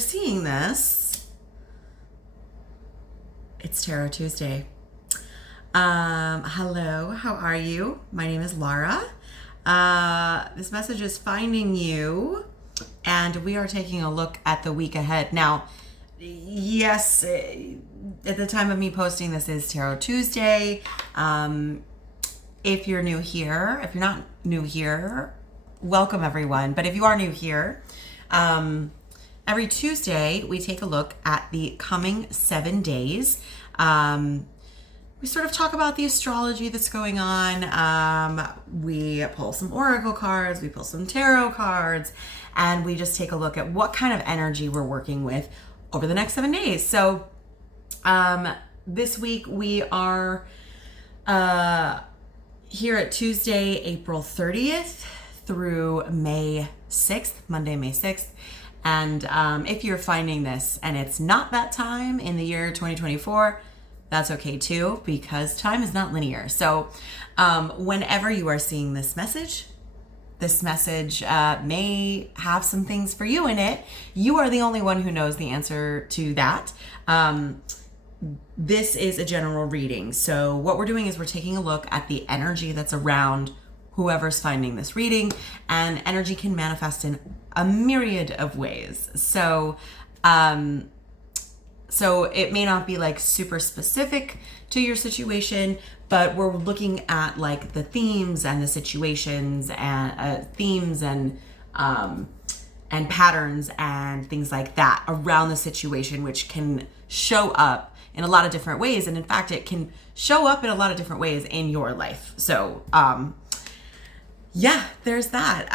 seeing this, it's Tarot Tuesday. Hello, how are you? My name is Lara. This message is finding you, and we are taking a look at the week ahead. Now, yes, at the time of me posting this is Tarot Tuesday. If you're new here, if you're not new here, welcome everyone. But if you are new here, every Tuesday we take a look at the coming 7 days. We sort of talk about the astrology that's going on. We pull some oracle cards, we pull some tarot cards, and we just take a look at what kind of energy we're working with over the next 7 days. So this week we are here at Tuesday, April 30th through May 6th, Monday, May 6th. And if you're finding this and it's not that time in the year 2024, that's okay too, because time is not linear. So whenever you are seeing this message may have some things for you in it. You are the only one who knows the answer to that. This is a general reading. So what we're doing is we're taking a look at the energy that's around whoever's finding this reading, and energy can manifest in a myriad of ways. So it may not be like super specific to your situation, but we're looking at like the themes and the situations and themes and patterns and things like that around the situation, which can show up in a lot of different ways. And in fact, it can show up in a lot of different ways in your life. So, yeah, there's that.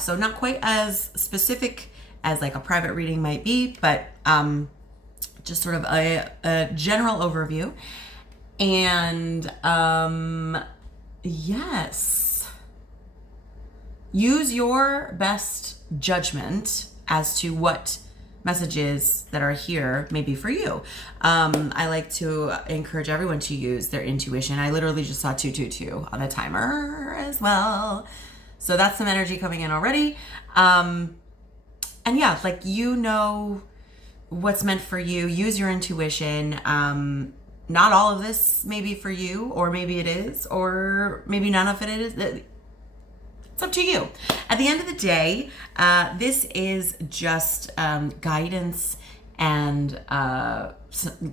So not quite as specific as like a private reading might be, but just sort of a general overview. And yes, use your best judgment as to what messages that are here maybe for you. I like to encourage everyone to use their intuition. I literally just saw 222 on the timer as well. So that's some energy coming in already. And yeah, like, you know what's meant for you. Use your intuition. Not all of this may be for you, or maybe it is, or maybe none of it is. It's up to you. At the end of the day, this is just guidance and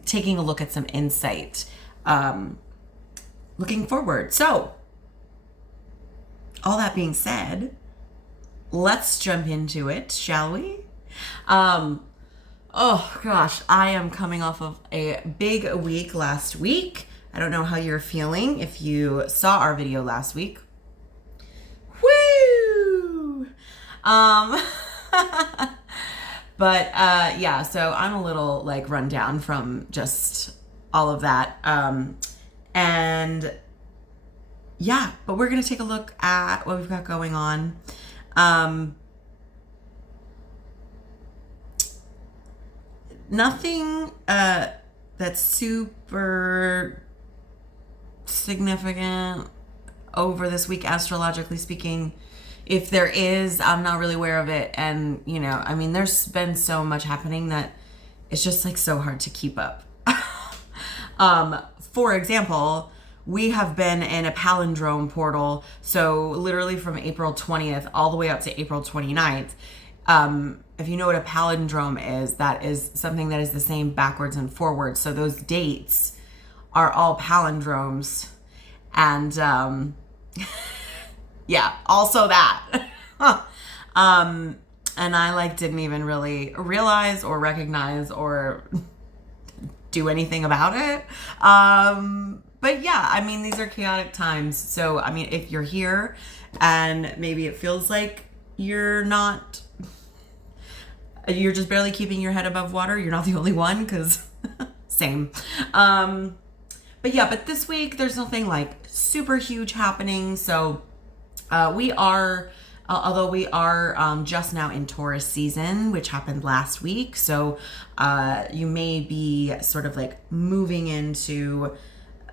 taking a look at some insight, looking forward. So, all that being said, let's jump into it, shall we? Oh gosh, I am coming off of a big week last week. I don't know how you're feeling if you saw our video last week. Woo! But yeah, so I'm a little like run down from just all of that. And yeah, but we're going to take a look at what we've got going on. Nothing that's super significant over this week, astrologically speaking. If there is, I'm not really aware of it. And, you know, I mean, there's been so much happening that it's just like so hard to keep up. For example, we have been in a palindrome portal. So literally from April 20th all the way up to April 29th. If you know what a palindrome is, that is something that is the same backwards and forwards. So those dates are all palindromes. And yeah, also that. And I like didn't even really realize or recognize or do anything about it. But yeah, I mean, these are chaotic times. So, I mean, if you're here and maybe it feels like you're just barely keeping your head above water, you're not the only one, because same. But yeah, but this week there's nothing like super huge happening. So we are just now in Taurus season, which happened last week. So you may be sort of like moving into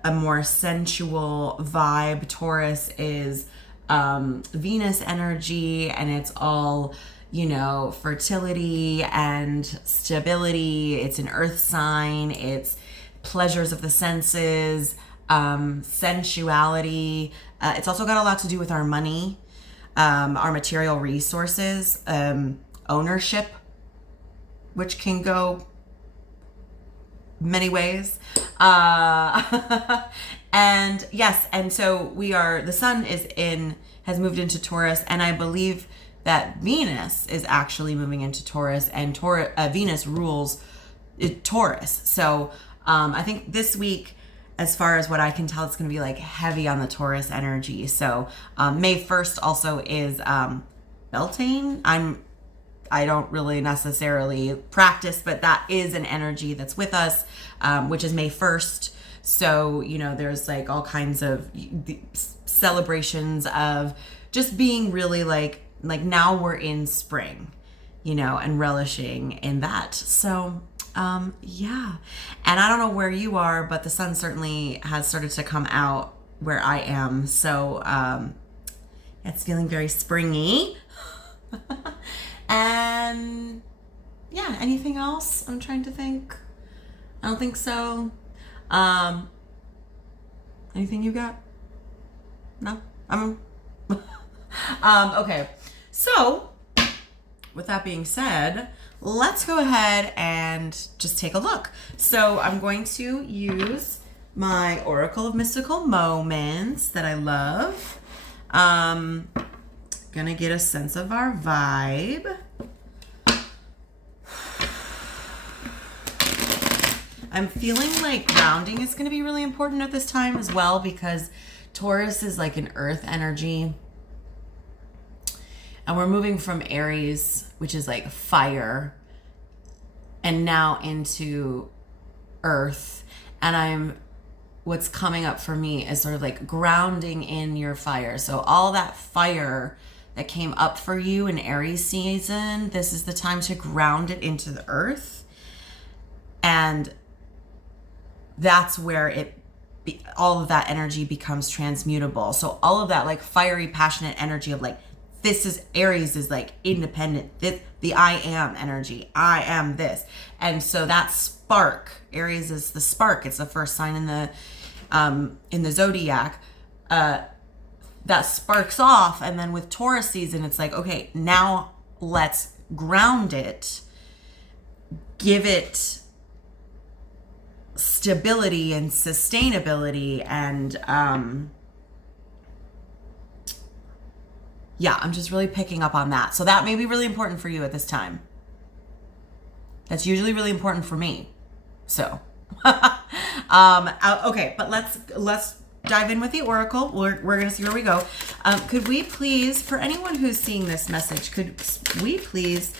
a more sensual vibe. Taurus is Venus energy, and it's all, you know, fertility and stability. It's an earth sign. It's pleasures of the senses, sensuality. It's also got a lot to do with our money, our material resources, ownership, which can go many ways. And yes, and so the sun has moved into Taurus, and I believe that Venus is actually moving into Taurus, and Venus rules Taurus. So I think this week, as far as what I can tell, it's going to be like heavy on the Taurus energy. So May 1st also is Beltane. I don't really necessarily practice, but that is an energy that's with us, which is May 1st. So, you know, there's like all kinds of celebrations of just being really like now we're in spring, you know, and relishing in that. So, yeah. And I don't know where you are, but the sun certainly has started to come out where I am. So, it's feeling very springy. And yeah, anything else? I'm trying to think. I don't think so. Anything you got? No? Okay. So, with that being said, let's go ahead and just take a look. So, I'm going to use my Oracle of Mystical Moments that I love. Gonna get a sense of our vibe. I'm feeling like grounding is going to be really important at this time as well, because Taurus is like an earth energy. And we're moving from Aries, which is like fire, and now into earth. And what's coming up for me is sort of like grounding in your fire. So all that fire that came up for you in Aries season, this is the time to ground it into the earth. And that's where all of that energy becomes transmutable. So all of that like fiery, passionate energy of like, Aries is like independent, the I am energy, I am this. And so that spark, Aries is the spark. It's the first sign in the zodiac. That sparks off. And then with Taurus season, it's like, okay, now let's ground it, give it stability and sustainability. And yeah, I'm just really picking up on that. So that may be really important for you at this time. That's usually really important for me. So okay, but let's dive in with the Oracle. We're gonna see where we go. Could we please, for anyone who's seeing this message, could we please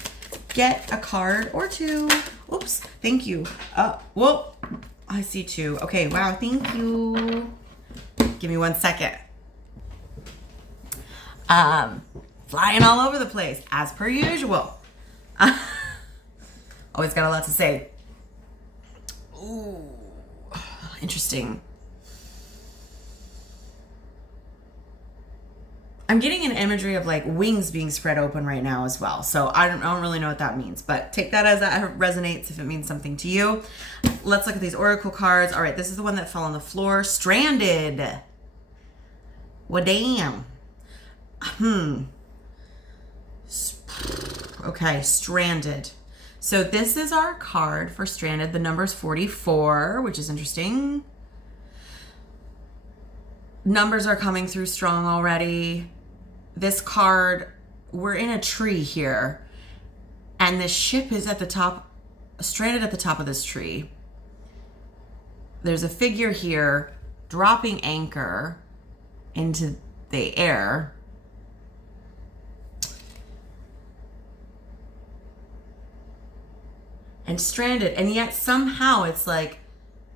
get a card or two? Oops, thank you. Whoa, I see two. Okay, wow, thank you. Give me 1 second. Flying all over the place, as per usual. Always got a lot to say. Ooh, interesting. I'm getting an imagery of like wings being spread open right now as well. So I don't really know what that means, but take that as that resonates if it means something to you. Let's look at these Oracle cards. All right, this is the one that fell on the floor. Stranded. Well, damn. Okay, stranded. So this is our card for stranded. The number's 44, which is interesting. Numbers are coming through strong already. This card, we're in a tree here, and the ship is at the top, stranded at the top of this tree. There's a figure here dropping anchor into the air. And stranded, and yet somehow it's like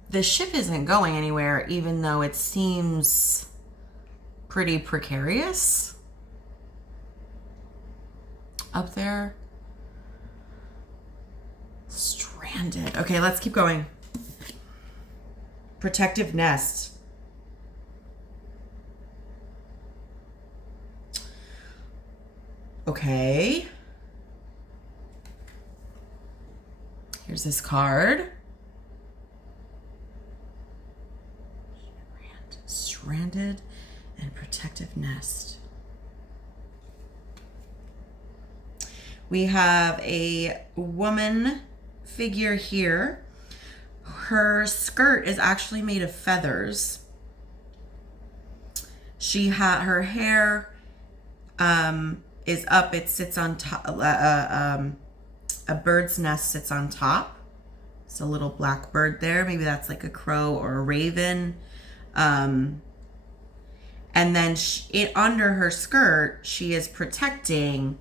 the ship isn't going anywhere, even though it seems pretty precarious up there. Stranded. Okay, let's keep going. Protective nest. Okay. Here's this card. Stranded and protective nest. We have a woman figure here. Her skirt is actually made of feathers. Her hair is up. It sits on top. A bird's nest sits on top. It's a little black bird there. Maybe that's like a crow or a raven. And then under her skirt, she is protecting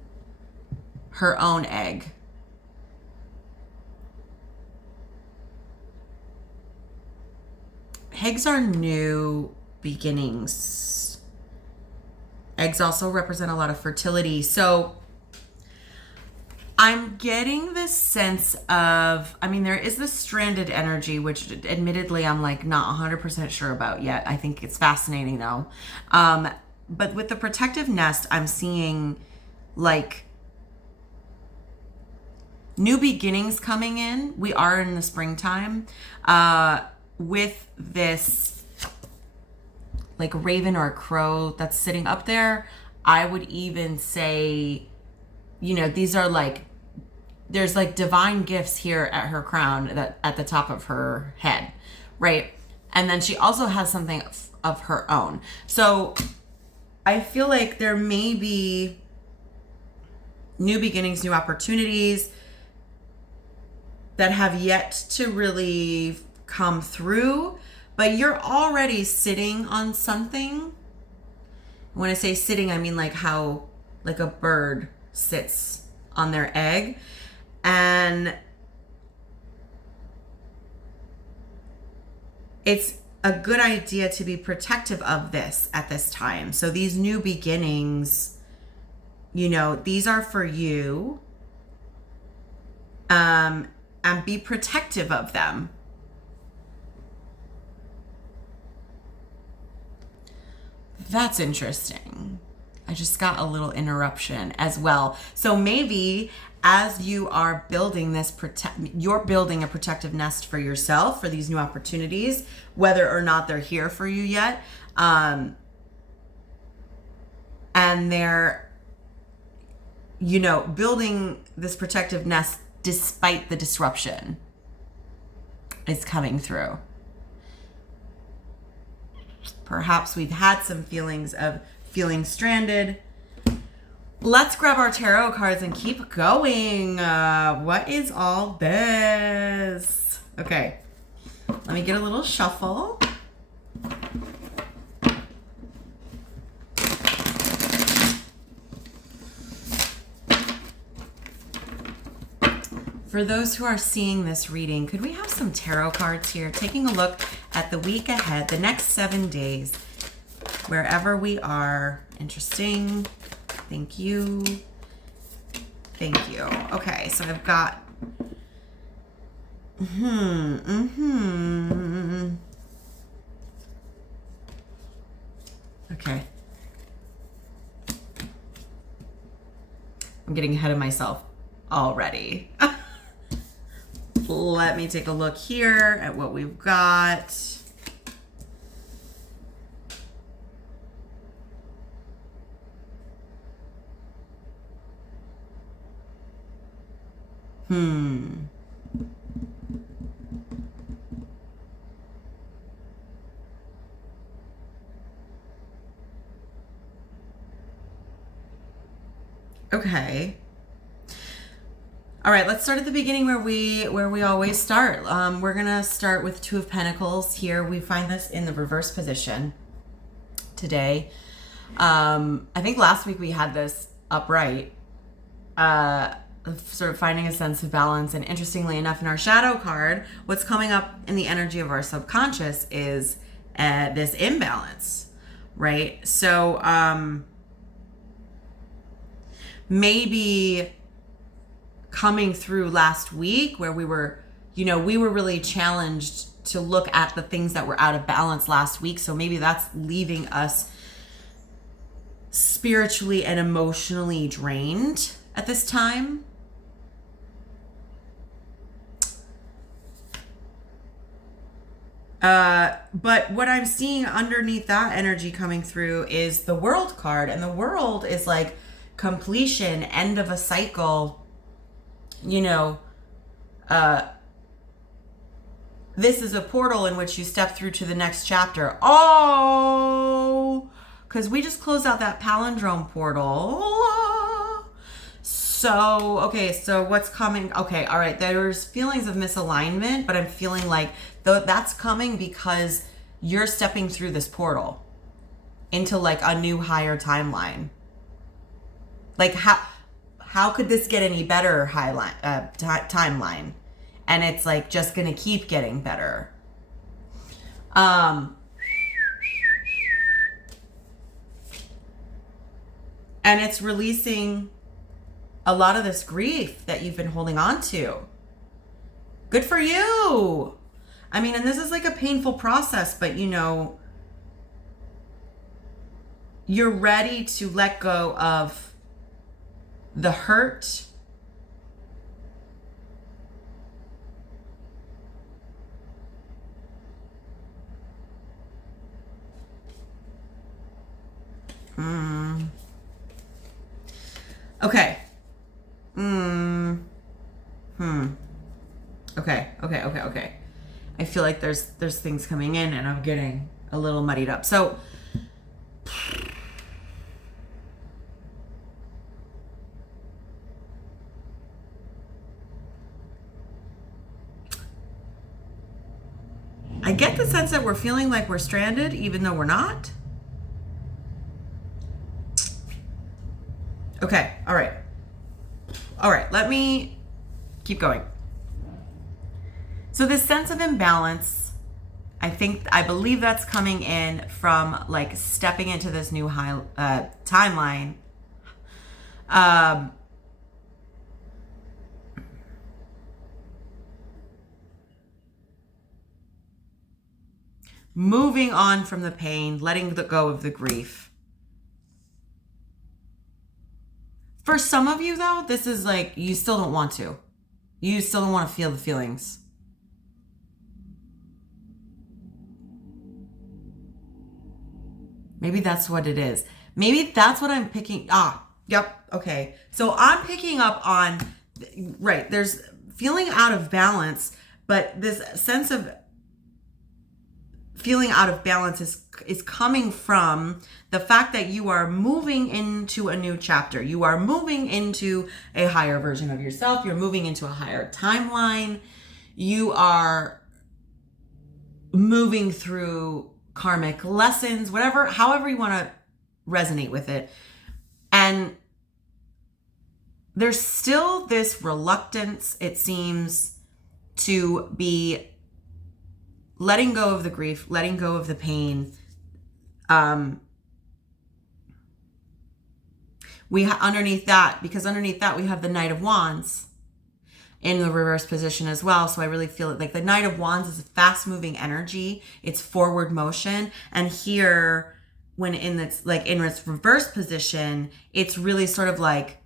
her own egg. Eggs are new beginnings. Eggs also represent a lot of fertility. So I'm getting this sense of, there is this stranded energy, which admittedly I'm like not 100% sure about yet. I think it's fascinating though. But with the protective nest, I'm seeing like new beginnings coming in. We are in the springtime. With this like raven or a crow that's sitting up there, I would even say, these are like, there's like divine gifts here at her crown, that at the top of her head, right? And then she also has something of her own. So I feel like there may be new beginnings, new opportunities that have yet to really come through, but you're already sitting on something. When I say sitting, I mean like how like a bird sits on their egg. And it's a good idea to be protective of this at this time. So these new beginnings, these are for you. And be protective of them. That's interesting. I just got a little interruption as well. So maybe as you are building this you're building a protective nest for yourself for these new opportunities, whether or not they're here for you yet. And they're, building this protective nest despite the disruption is coming through. Perhaps we've had some feelings of feeling stranded. Let's grab our tarot cards and keep going. What is all this? Okay, let me get a little shuffle. For those who are seeing this reading, could we have some tarot cards here? Taking a look at the week ahead, the next 7 days, wherever we are. Interesting. Thank you. Thank you. Okay, so I've got... Okay. I'm getting ahead of myself already. Let me take a look here at what we've got. Okay. All right, let's start at the beginning where we always start. We're gonna start with Two of Pentacles here. We find this in the reverse position today. I think last week we had this upright, sort of finding a sense of balance. And interestingly enough, in our shadow card, what's coming up in the energy of our subconscious is this imbalance, right? So maybe coming through last week where we were really challenged to look at the things that were out of balance last week. So maybe that's leaving us spiritually and emotionally drained at this time. But what I'm seeing underneath that energy coming through is the World card. And the World is like completion, end of a cycle. You know, this is a portal in which you step through to the next chapter. Oh, because we just closed out that palindrome portal. So, okay, so what's coming? Okay, all right, there's feelings of misalignment, but I'm feeling like that's coming because you're stepping through this portal into like a new higher timeline. Like how could this get any better timeline? And it's like just gonna keep getting better. And it's releasing a lot of this grief that you've been holding on to. Good for you. I mean, and this is like a painful process, but you know, you're ready to let go of the hurt. Okay. Okay. I feel like there's things coming in and I'm getting a little muddied up. So I get the sense that we're feeling like we're stranded even though we're not. Okay, all right, let me keep going. So this sense of imbalance, I believe that's coming in from like stepping into this new high timeline. Moving on from the pain, letting go of the grief. For some of you though, this is like, you still don't want to. You still don't want to feel the feelings. Maybe that's what it is. Maybe that's what I'm picking. Yep. Okay. So I'm picking up on, right. There's feeling out of balance, but this sense of feeling out of balance is coming from the fact that you are moving into a new chapter. You are moving into a higher version of yourself. You're moving into a higher timeline. You are moving through karmic lessons, however you want to resonate with it. And there's still this reluctance, it seems, to be letting go of the grief, letting go of the pain. Underneath that we have the Knight of Wands in the reverse position as well. So I really feel it like the Knight of Wands is a fast moving energy. It's forward motion. And here, when in its reverse position, it's really sort of like,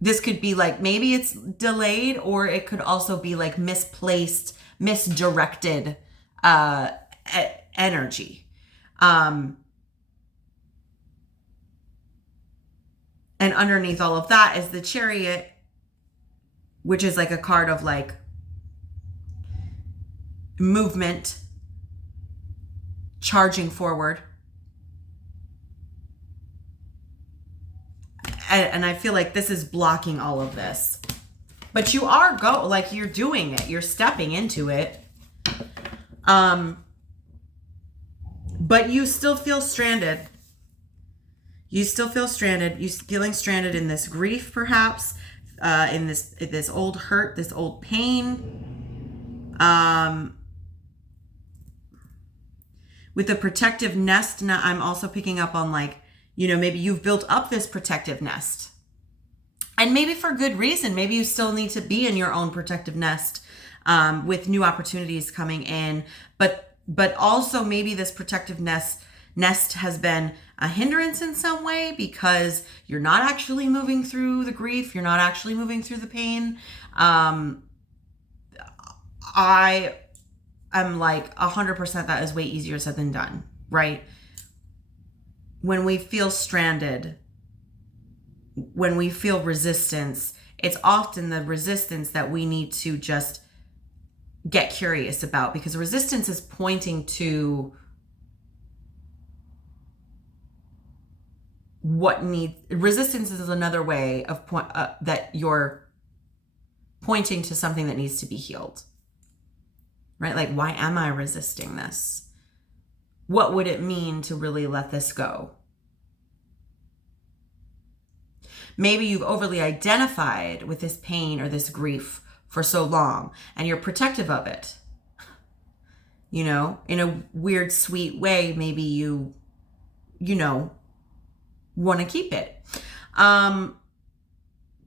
this could be like, maybe it's delayed, or it could also be like misplaced, misdirected energy. And underneath all of that is the Chariot, which is like a card of like movement, charging forward. And I feel like this is blocking all of this. But you are you're doing it. You're stepping into it. But you still feel stranded. You still feel stranded. You're feeling stranded in this grief, perhaps, in this old hurt, this old pain. With the protective nest, now I'm also picking up on like, you know, maybe you've built up this protective nest. And maybe for good reason. Maybe you still need to be in your own protective nest with new opportunities coming in. But also maybe this protective nest has been a hindrance in some way because you're not actually moving through the grief. You're not actually moving through the pain. I am like 100% that is way easier said than done, right? When we feel stranded, when we feel resistance, it's often the resistance that we need to just get curious about, because resistance is pointing to resistance is another way of that you're pointing to something that needs to be healed, right? Like, why am I resisting this? What would it mean to really let this go? Maybe you've overly identified with this pain or this grief for so long, and you're protective of it. You know, in a weird, sweet way, maybe you want to keep it. That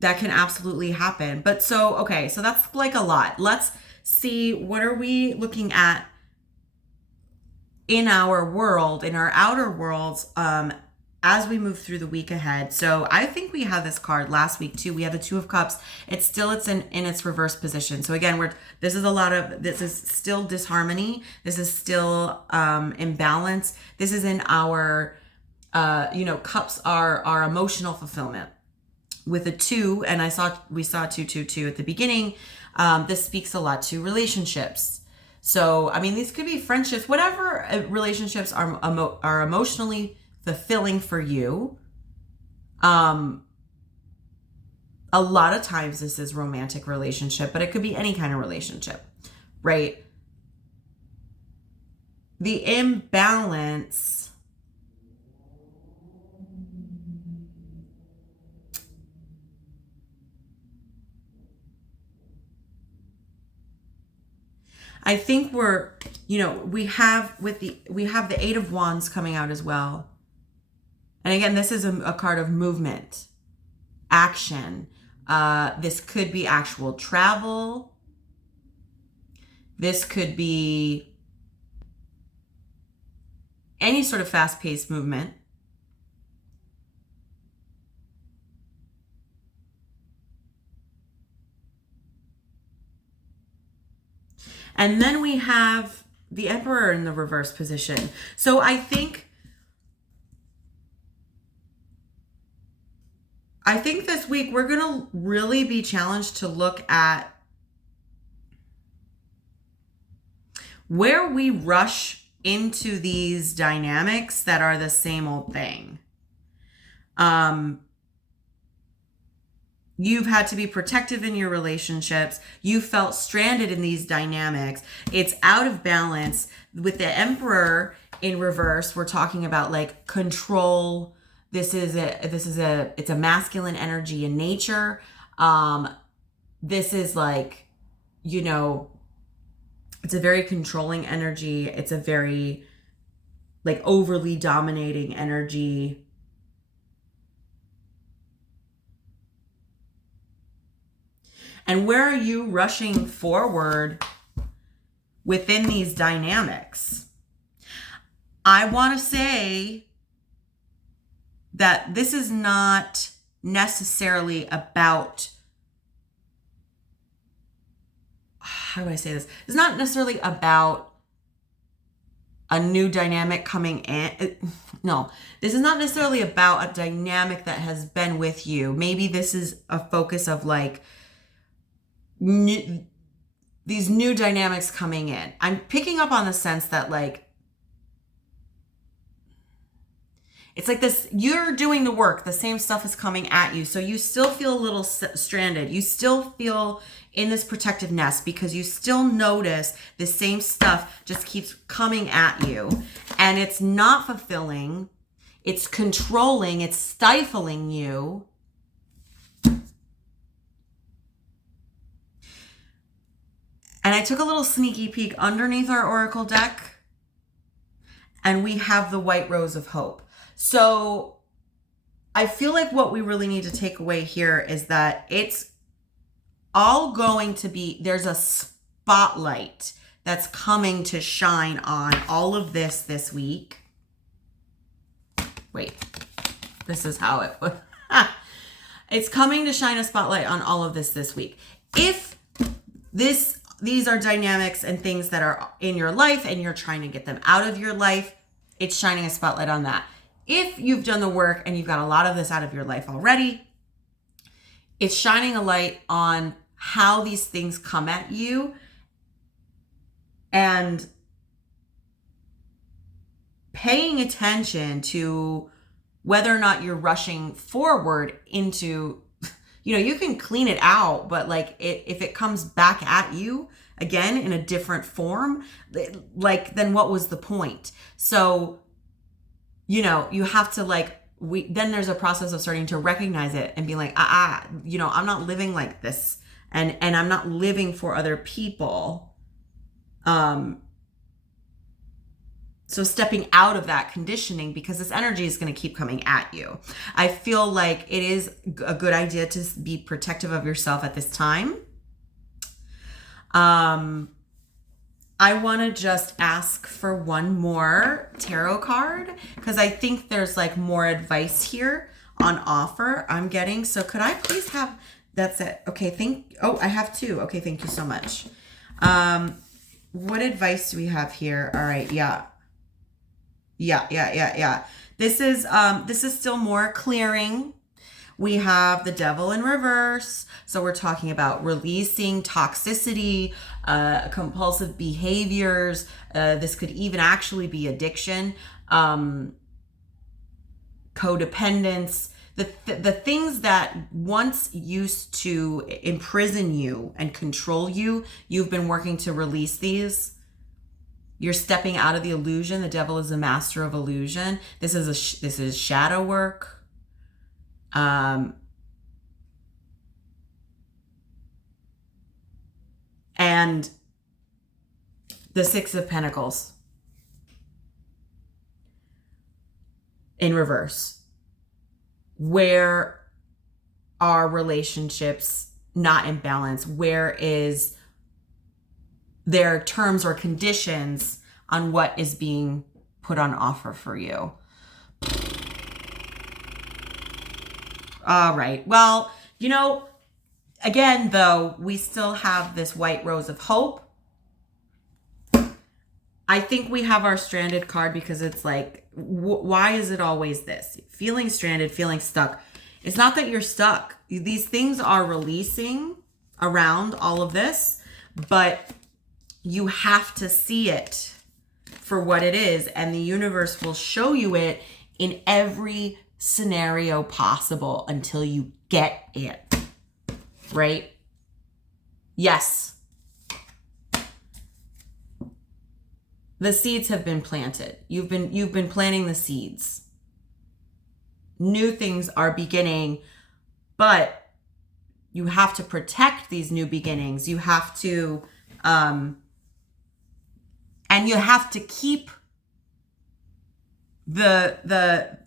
can absolutely happen. But so that's like a lot. Let's see, what are we looking at in our world, in our outer worlds, as we move through the week ahead. So I think we had this card last week too. We have the Two of Cups. It's in its reverse position. So again, this is still disharmony. This is still imbalance. This is in our cups are our emotional fulfillment. With a 2, and we saw 2 at the beginning. This speaks a lot to relationships. So, I mean, these could be friendships, whatever relationships are emotionally fulfilling for you. A lot of times this is romantic relationship, but it could be any kind of relationship, right? The imbalance I think we have the Eight of Wands coming out as well. And again, this is a card of movement, action. This could be actual travel. This could be any sort of fast-paced movement. And then we have the Emperor in the reverse position. So I think this week we're going to really be challenged to look at where we rush into these dynamics that are the same old thing. You've had to be protective in your relationships. You felt stranded in these dynamics. It's out of balance. With the Emperor in reverse, we're talking about like control. It's a masculine energy in nature. This is like, it's a very controlling energy. It's a very like overly dominating energy. And where are you rushing forward within these dynamics? I want to say that this is not necessarily about, how do I say this? It's not necessarily about a new dynamic coming in. No, this is not necessarily about a dynamic that has been with you. Maybe this is a focus of like, these new dynamics coming in. I'm picking up on the sense that like, it's like this, you're doing the work, the same stuff is coming at you. So you still feel a little stranded. You still feel in this protective nest because you still notice the same stuff just keeps coming at you. And it's not fulfilling. It's controlling. It's stifling you. And I took a little sneaky peek underneath our Oracle deck, and we have the White Rose of Hope. So I feel like what we really need to take away here is that it's all going to be, there's a spotlight that's coming to shine on all of this week. Wait, this is how it would. It's coming to shine a spotlight on all of this week. If these are dynamics and things that are in your life and you're trying to get them out of your life, it's shining a spotlight on that. If you've done the work and you've got a lot of this out of your life already, it's shining a light on how these things come at you and paying attention to whether or not you're rushing forward into, you can clean it out, but like if it comes back at you again in a different form, like then what was the point? So, you have to then there's a process of starting to recognize it and be like, I'm not living like this and I'm not living for other people. So stepping out of that conditioning, because this energy is going to keep coming at you. I feel like it is a good idea to be protective of yourself at this time. I want to just ask for one more tarot card because I think there's like more advice here on offer I'm getting. So could I please have, that's it. Okay. I have two. Okay. Thank you so much. What advice do we have here? All right. Yeah. This is still more clearing. We have the devil in reverse. So we're talking about releasing toxicity, compulsive behaviors. This could even actually be addiction, codependence, the things that once used to imprison you and control you, you've been working to release these. You're stepping out of the illusion. The devil is a master of illusion. This is shadow work. And the Six of Pentacles in reverse. Where are relationships not in balance? Where is there terms or conditions on what is being put on offer for you? All right. Well, again, though, we still have this white rose of hope. I think we have our stranded card because it's like, why is it always this? Feeling stranded, feeling stuck. It's not that you're stuck. These things are releasing around all of this, but you have to see it for what it is, and the universe will show you it in every scenario possible until you get it. Right? Yes. The seeds have been planted. You've been planting the seeds. New things are beginning, but you have to protect these new beginnings. You have to and you have to keep the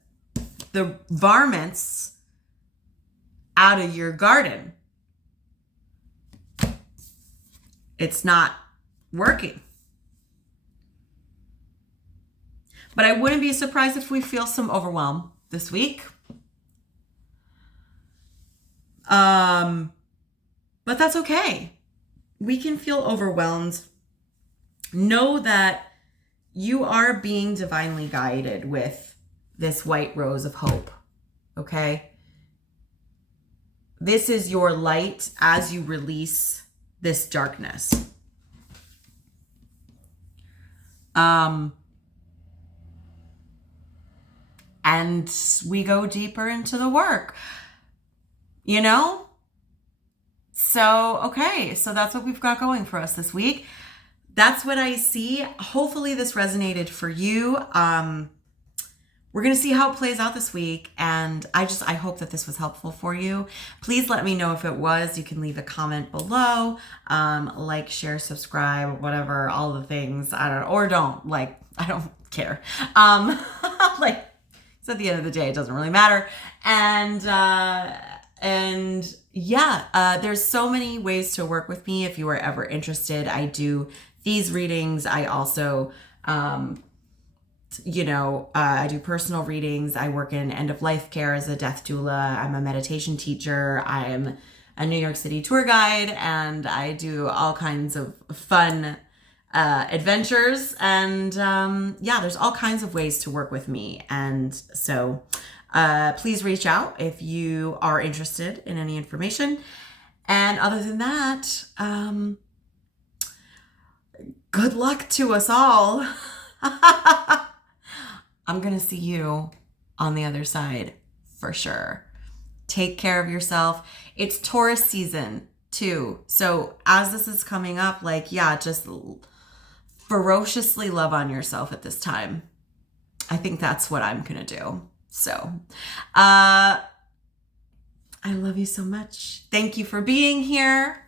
varmints out of your garden. It's not working. But I wouldn't be surprised if we feel some overwhelm this week. But that's okay. We can feel overwhelmed. Know that you are being divinely guided with this white rose of hope. Okay? This is your light as you release this darkness. And we go deeper into the work, So, okay. So that's what we've got going for us this week. That's what I see. Hopefully this resonated for you. We're going to see how it plays out this week. And I hope that this was helpful for you. Please let me know if it was. You can leave a comment below, like, share, subscribe, whatever, all the things. I don't care. So at the end of the day, it doesn't really matter. And there's so many ways to work with me. If you are ever interested, I do these readings. I also, I do personal readings. I work in end of life care as a death doula. I'm a meditation teacher. I'm a New York City tour guide, and I do all kinds of fun adventures. And yeah, there's all kinds of ways to work with me. And so please reach out if you are interested in any information. And other than that, good luck to us all. I'm going to see you on the other side for sure. Take care of yourself. It's Taurus season too. So as this is coming up, like, yeah, just ferociously love on yourself at this time. I think that's what I'm going to do. So, I love you so much. Thank you for being here.